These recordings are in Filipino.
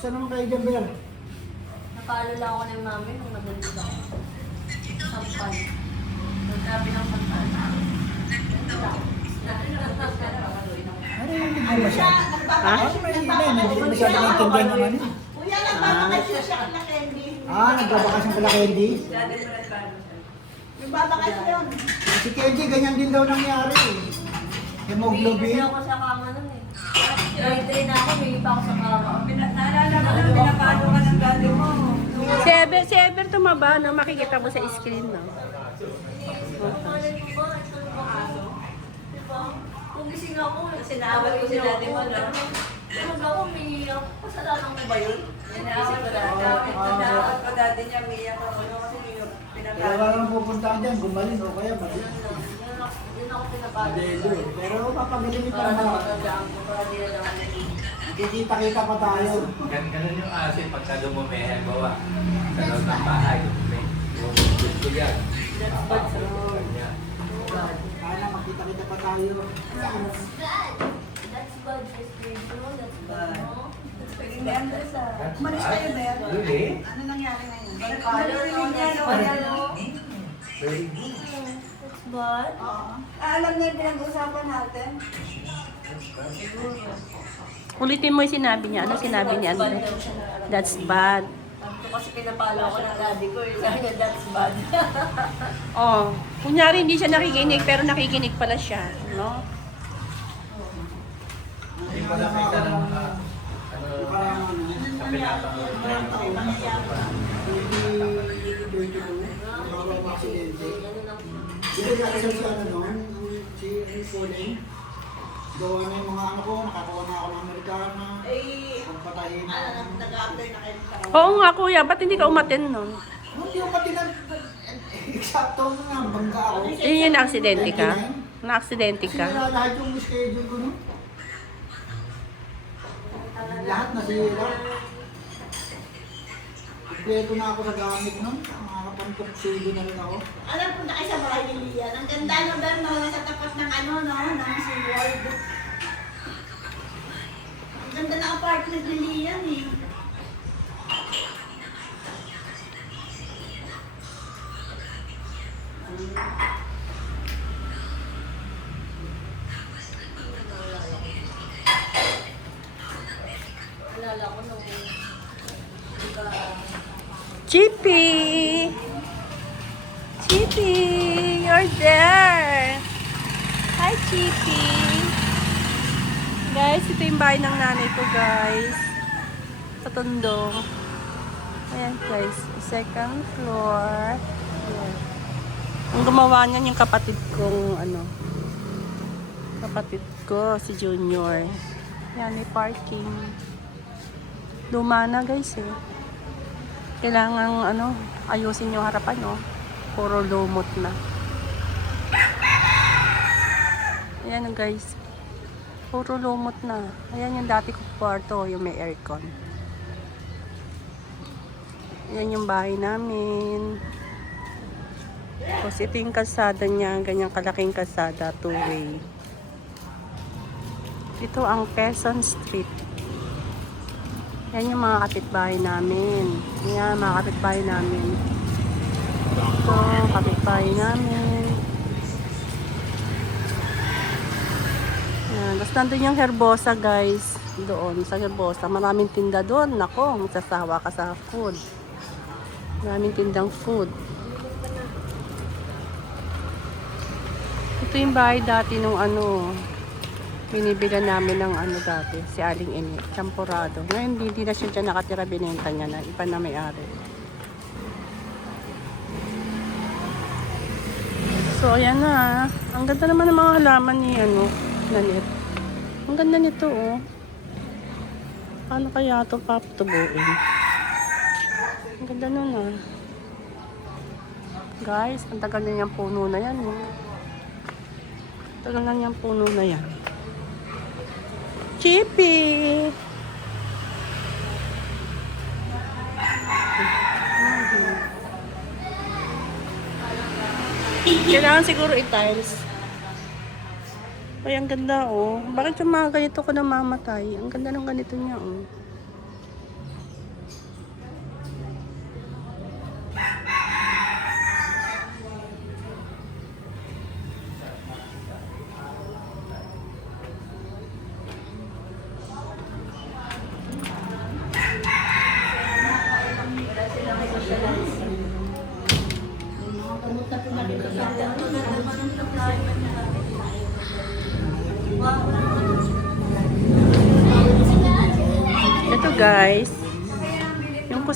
Saan naman kayo dyan, Bel? Napalo lang ako ng mami nung nabunod ako. Sampal. Nagsabi ng sampal. Ano yung hindi mo siya? Ha? Hindi masyado maintindihan ng ano. Kuya, nagbabakasyon siya na candy. Ah, nagbabakasyon pala Candy. Nagbabakasyon. Si Candy, ganyan din daw nangyari eh. Kasi Hemoglobin. ako sa kama nun eh. Grade 3 na ako, may pa ako sa Si Ever, si Ever tumaba, no? Makikita mo sa screen, no? Ba? Ba ako? Sinawal ko si daddy mo, no? Tulog ako, may kasalanan ko ba yun? Sinawal ko dati. Sinawal ko dati niya, miyak ako. Kasi yung Kaya pinapalo. wala nang pupuntahan dyan, gumalin o kaya mali. Yun ako, eh. Pero papagaling pa Para naman. nakatandaan ko, para di na lang ako. Kikita-kita pa tayo. Gan ganun yung asin pagka dumumi, halimbawa, sa loob ng bahay, dumumi. Yung gusto yan. Sana makita-kita pa tayo. That's bad. That's bad. That's bad, Andres ah. Umalis kayo, Ber. Ano nangyari ngayon? Palo, no? That's bad, no? Very good. That's bad. Oo. Ah, alam niya yung pinag-uusapan natin. Ulitin mo yung sinabi niya. Ano sinabi niya? Andre? That's bad. Ko kasi pinapalo ako ng daddy ko. eh. Sabi niya, that's bad. Oh, kunyari hindi siya nakikinig, pero nakikinig pala siya, no? Hindi ko nakita ng ano, ano, sa pinapanood ko gawa na yung mga ano ko, nakakuha na ako ng Amerikana, Eh, pagpatayin na. ano, nag-after na kayo sa Oo nga kuya, ba't hindi ka umaten nun? Hindi ko pati na, eksakto nga, bangga ako. Yun yung na-aksidente ka? Na-aksidente ka? Sira lahat yung schedule ko no. Lahat nasira. Kompleto na ako sa gamit nun. Makakapantok silo na rin ako. Alam ko na kayo sa bahay ni Lian. Ang ganda no, Ber, no, nasa tapat ng ano, no, ng SeaWorld. Ang ganda ng apartment ni Lian eh. Alala ko nung iba, Chippy! Chippy! You're there! Hi, Chippy! Guys, ito yung bahay ng nanay ko, guys. Sa Tondo. Ayan, guys. Second floor. Ayan. Ang gumawa niyan yung kapatid kong, ano, kapatid ko, si Junior. Yan, may parking. Luma na, guys, eh kailangan ano, ayusin yung harapan, no? Puro lumot na. Ayan oh, guys. Puro lumot na. Ayan yung dati ko kwarto, yung may aircon. Ayan yung bahay namin. Tapos ito yung kalsada niya, ganyang kalaking kalsada, two-way. Ito ang Quezon Street. Yan yung mga kapitbahay namin. Yan, mga kapitbahay namin. Ito, kapitbahay namin. Yan. Tapos nandun yung Herbosa, guys. Doon, sa Herbosa. Maraming tinda doon. Nako, magsasawa ka sa food. Maraming tindang food. Ito yung bahay dati nung ano, binibila namin ng ano dati, si Aling Ini, Champurado. Ngayon, hindi na siya dyan nakatira, binenta niya na, iba na may-ari. So, ayan na. Ang ganda naman ng mga halaman ni, ano, Nanit. Ang ganda nito, oh. Paano kaya ito papatubuin? Ang ganda nun, ah. Guys, ang tagal na niyang puno na yan, oh. Tagal na niyang puno na yan. Chippy! Kailangan siguro i-tiles. Ay, ang ganda oh. Bakit yung mga ganito ko namamatay? Ang ganda ng ganito niya oh.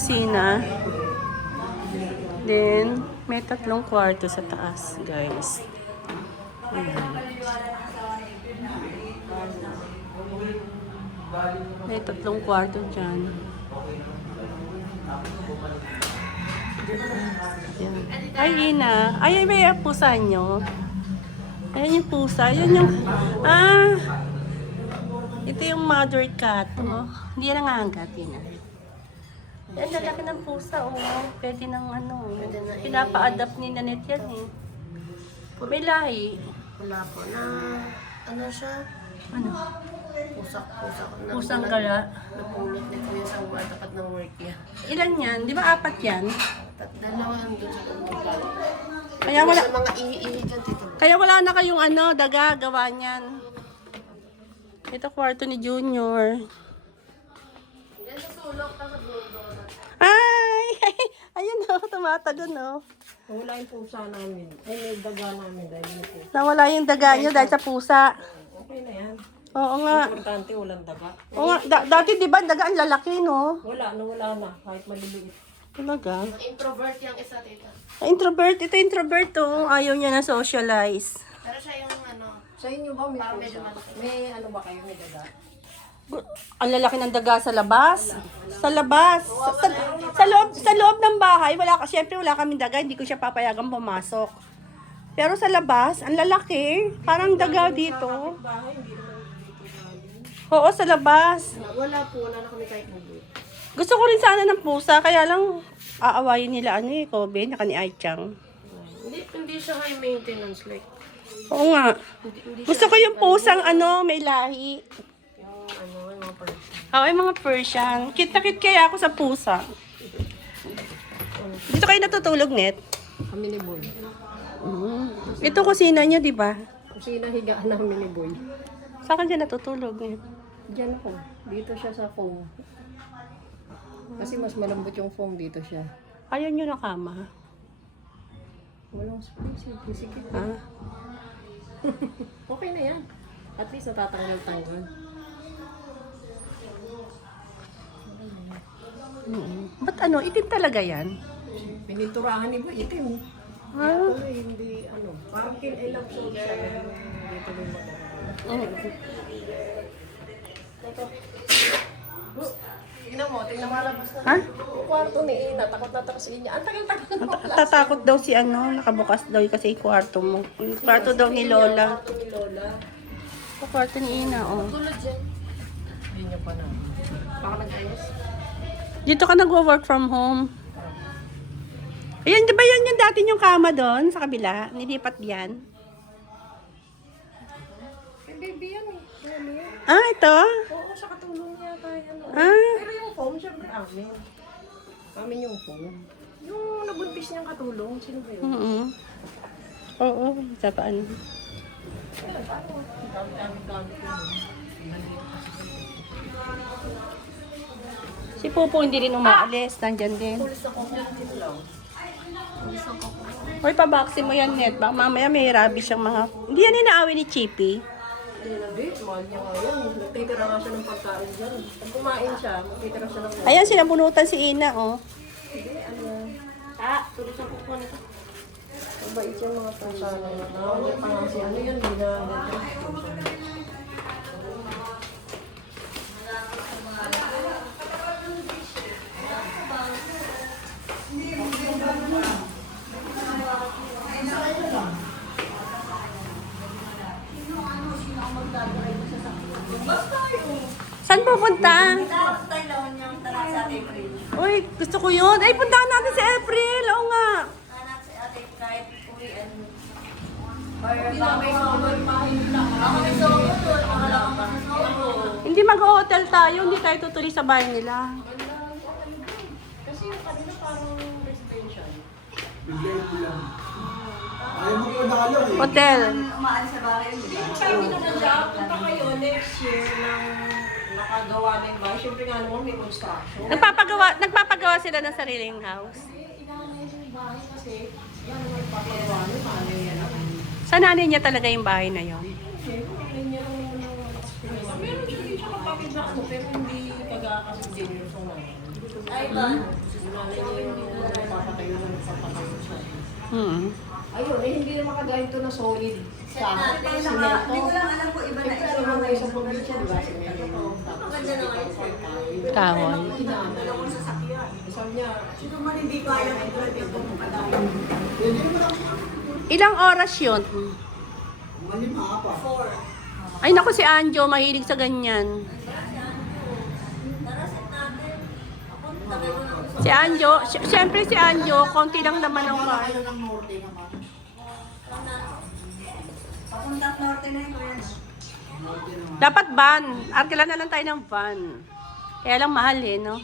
Kusina. Then, may tatlong kwarto sa taas, guys. Ayan. May tatlong kwarto dyan. Ayan. Ay, Ina. Ay, ay, may pusa nyo. Ayan yung pusa. Ayan yung... Ah! Ito yung mother cat. Oh. Hindi yan nangangagat. Yan. Yan, lalaki ng pusa. Oh. Pwede ng ano. Pinapa-adapt ni Nanette yan eh. May lahi. Wala po na, ano siya? Ano? Pusak, pusak. Na, Pusang gala. Napulot ni Kuya sa uh, tapat ng work niya. Ilan yan? Di ba apat yan? Dalawa doon sa. Kaya wala, Sa mga ihi-ihi dyan, tito. kaya wala na kayong ano, daga, gawa niyan. Ito kwarto ni Junior. Yan sa sulok, tapos Ayun o, tumatalon o. Wala yung pusa namin. Ay, may daga namin dahil may pusa. Nawala yung daga niyo dahil sa pusa. Okay na yan. Oo nga. Importante, walang daga. Oo nga. Da- dati di ba daga ang lalaki no? Wala na, wala na. Kahit maliliit. Talaga. Introvert yung isa, tita. Introvert. Ito introvert oh. Ayaw niya na socialize. Pero siya yung ano, Sa inyo ba may Parang medyo pusa? malaki. May ano ba kayo, may daga? Ang lalaki ng daga sa labas. Sa labas. Sa, sa, sa loob sa loob ng bahay, wala syempre wala kaming daga, hindi ko siya papayagang pumasok. Pero sa labas, ang lalaki, parang daga dito. Oo, sa labas. Wala po, wala na kami kahit bubo. Gusto ko rin sana ng pusa, kaya lang aawayin nila ano eh, Kobe, naka ni Aichang. Hindi, hindi siya high maintenance. Like, Oo nga. Gusto ko yung pusang ano, may lahi. Ano, yung mga person. Oo, yung mga Persian. Cute na cute kaya ako sa pusa. Dito kayo natutulog, Net? Kami ni Boy. Mm. Ito kusina niyo, di ba? Kasi nahigaan namin ni Boy. Saan dyan natutulog, Net? Diyan po. Dito siya sa foam. Kasi mas malambot yung foam dito siya. Ayaw niyo na kama. Walang space. eh. Sige. Ah. Okay na yan. At least natatanggal-tanggal. Mm. Ba't ano, itim talaga yan? Pininturahan ni Boy, itim. Ah. Ano, hindi, ano, parang kin-elap siya. Dito lang magkakaroon. Tingnan mo, tingnan mo labas na. Ha? Kwarto ni Ina, takot na takot sa inyo. Ang tagal-tagal wala. Tatakot daw si ano, nakabukas daw yung kasi kwarto mo. Kwarto daw ni Lola. Kwarto ni Lola. Kwarto ni Ina, oh. tulad dyan. Hindi niya pa na. Baka nag-ayos. Dito ka nagwo-work from home. Ayan, di ba yan yung dati yung kama doon sa kabila? Nilipat yan. Eh, baby yan eh. Yan? Ah, ito? Oo, sa katulong niya tayo. Ano. Ah. Pero yung foam, syempre amin. Amin yung foam. Yung nabuntis niyang katulong, sino ba yun? Oo. Oo, sa paano. Gamit-gamit yun. Si Pupo hindi rin umaalis. Nandyan din. Hoy, pabaksi mo yan, Net. Baka mamaya may rabies siyang mga... Hindi yan inaaway ni Chippy. Mahal niya nga yan. Nagtitira nga siya ng pagkain dyan. Pag kumain siya, magtitira siya ng pagkain. Ayan, sinabunutan si Ina, oh. Hindi, ano. Ah, tuloy sa kuko nito. Mabait yung mga pusa na si ano yun, hindi na Saan pupunta? Tapos tayo laon yung tara sa ating friend. Uy, gusto ko yun. Ay, puntahan natin si April. Oo nga. Anak si ate. Or baka may solo. Baka may solo doon. Akala ko may solo. Hindi mag-hotel tayo. Hindi tayo tutuloy sa bahay nila. Kasi yung kanina parang residential. Bigay ko lang. Ayaw mo po dalo eh. Hotel. Umaalis sa bahay. Sabi naman siya, punta kayo next year ng nakagawa na yung bahay. Siyempre nga naman may construction. Nagpapagawa, nagpapagawa sila ng sariling house. Hindi, inaanay yung bahay kasi yan naman papagawa na nanay yan. Sa nanay niya talaga yung bahay na yon. Siyempre, nanay niya lang naman ang experience. Meron siya din siya kapatid siya ano, pero hindi kagakasundin yung sa nanay. Ay, ba? Yung nanay niya yung papatay na nagpapatay siya. Hmm. Ayun, eh hindi naman kagaya ito na solid sa natin. semento. Hindi ko lang alam kung iba na Siyempre, alam mo isang probinsya, di ba? Semento. Ang ganda na ngayon, sir. Kahoy. dalawang sasakyan. Sabi niya, Sino man hindi kaya pumapalayo. Pwede naman ako. Ilang oras yun? Malima pa. Four. Ay naku si Anjo, mahilig sa ganyan. Si Anjo, syempre si Anjo, konti lang naman ang car. Papunta norte na yun. Dapat van. Arkila na lang tayo ng van. Kaya lang mahal eh, no?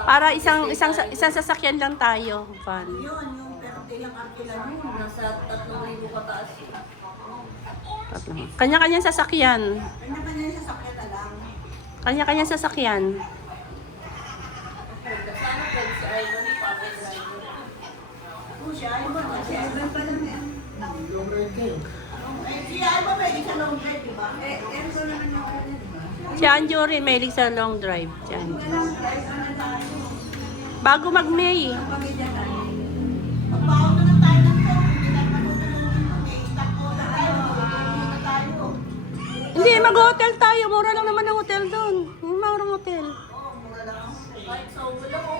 Para isang isang isang sasakyan lang tayo, van. Yun, yung pero tilang arkila yun. Nasa tatlong libo kataas. Tatlo. Kanya-kanyang sasakyan. Kanya-kanya yung sasakyan na lang. Kanya-kanyang sasakyan. Sana pwede si Ivan pa-driver. Kung siya, ay ba? Si Ivan pa lang yan. Long ride kayo. Eh, si Ivan pwede sa long drive, di ba? Eh, Enzo naman yung ano, di ba? Si Anjo rin, mahilig sa long drive. Si Anjo. Bago mag-May. Hindi mag-hotel tayo. Mura lang naman ang hotel doon. Yung murang hotel. Oo, mura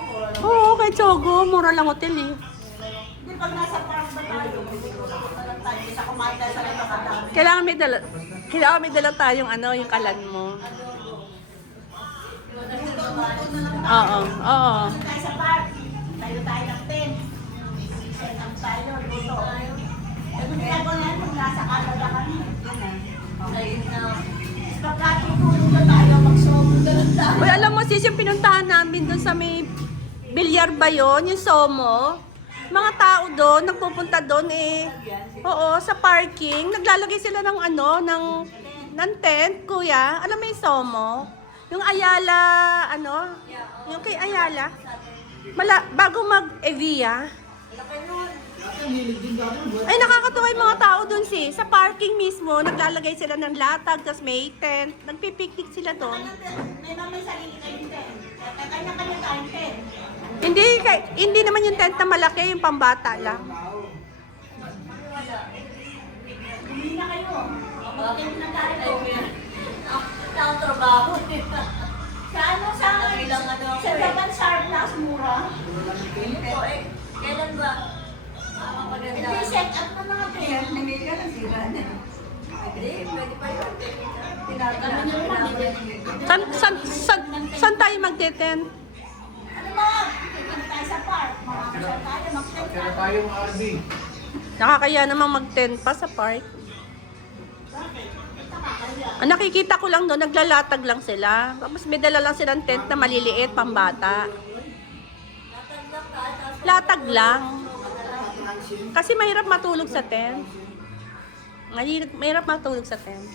mura. Oo, kahit Sogo, mura lang hotel eh. Pag nasa park ba tayo, tayo. Isa kumain tayo sa labas ang dami. Kailangan may dala, kailangan may dala tayong ano, yung kalan mo. Tayo. Oo, oo. Tayo sa park. Tayo tayo ng tent. Tayo, luto. Eh, kung ginagawa na kung nasa Canada kami. Na. Pagkatutulog na tayo, mag-sobo na lang tayo. Uy, alam mo sis, yung pinuntahan namin doon sa may bilyar ba yun, yung Somo. Mga tao doon, nagpupunta doon eh. Oo, sa parking. Naglalagay sila ng ano, ng, ng tent, kuya. Alam mo yung Somo? Yung Ayala, ano? Yung kay Ayala. Mala, bago mag-Evia. Ay, nakakatuwa yung mga tao doon si. Sa parking mismo, naglalagay sila ng latag, tapos may tent. Nagpipiknik sila doon. May naman sarili kayong tent. Kanya-kanya tayong tent. Hindi, kay- hindi naman yung tent na malaki, yung pambata lang. Na kayo. Mag-tent na tayo. Akong trabaho. Sa ano, sa... Ano Sa. Japan Sharp Plus, mura. Kailan ba? Hindi, set up na mga tent. Namili ka ng sira na. Hindi. San, san, san, san tayo magte-tent? Ano ba? Pupunta tayo sa park. Makakasal tayo. Mag-tent Kaya tayo. tayong RV. Nakakaya namang mag-tent pa sa park. Ang nakikita ko lang doon, naglalatag lang sila. Tapos may dala lang silang tent na maliliit, pambata. Latag lang. Kasi mahirap matulog sa tent. Mahirap, mahirap matulog sa tent.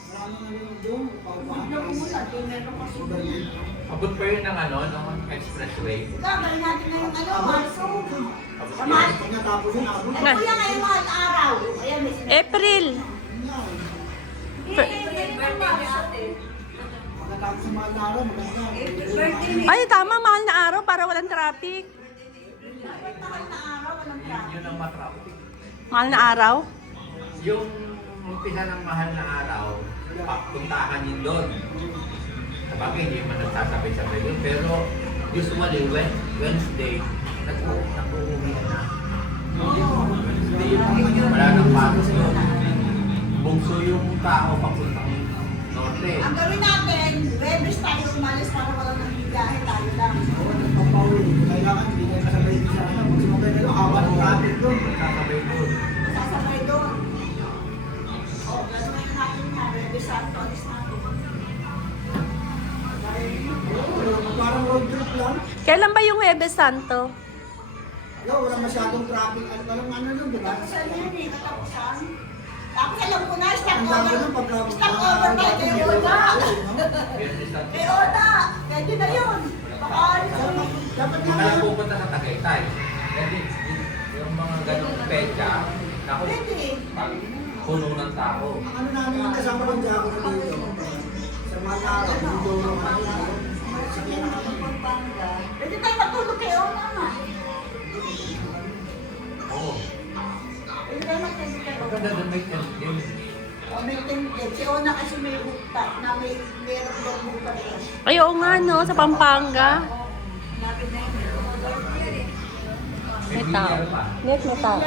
Abot pa yun ng ano, ng expressway. Gagawin natin na yung ano, Marso. Mahal. yun. Pag natapos yun, mahal na araw. Ayan, may sinabi. April. Ay, tama, mahal na araw para walang traffic. Mahal na araw, walang traffic. Yun ang matrapik. Mahal na araw? Yung umpisa ng mahal na araw, papuntahan yun doon. Sabagay, hindi man nagsasabay-sabay doon. Pero usually, when, Wednesday, nag- nag-uuwi na. Wednesday, wala nang pasok yun. Bugso yung tao papuntang norte. Ang gawin natin, Webes tayo umalis para wala nang bigahe tayo lang. Pampawi. Kailangan hindi kayo kasabay sa ano. Kung sumabay kayo, haba ng traffic doon. Sasabay doon. Sasabay doon. O, gagawin natin na. Webes Santo, Parang road trip lang. Kailan ba yung Webes Santo? Wala, wala masyadong traffic. At walang ano nun, di ba? Katapusan yun eh, katapusan. Tapos alam ko na, dami over. Stop over tayo kay Oda. Kay Oda. Pwede na yun. Baka Dapat, dapat Kung nga kaya yun. pupunta sa Tagaytay, yung mga ganong pecha, pag puno ng tao. Ang ano namin yung kasama ng sa dito. Sa Sa mga tao, dito, ano, sige kami. Pwede tayo matulog kay Ona nga. Oo. Pwede tayo matulog kay Ona. Maganda doon may tent din. O may tindig. Si Ona kasi may rooftop na may meron daw bukas. Ay, oo nga, no? Sa Pampanga. Lapit na yun. May tao. Net, may tao.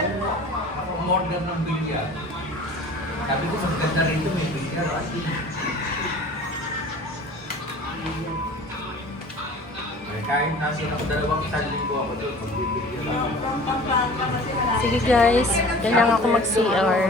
Umorder ng bilyar. Sabi ko, mas ganda rito may bilyar. At Ay, kahit nasa ako dalawang isang linggo ako doon, magbibilyar ako. Sige guys, yan lang ako mag-CR.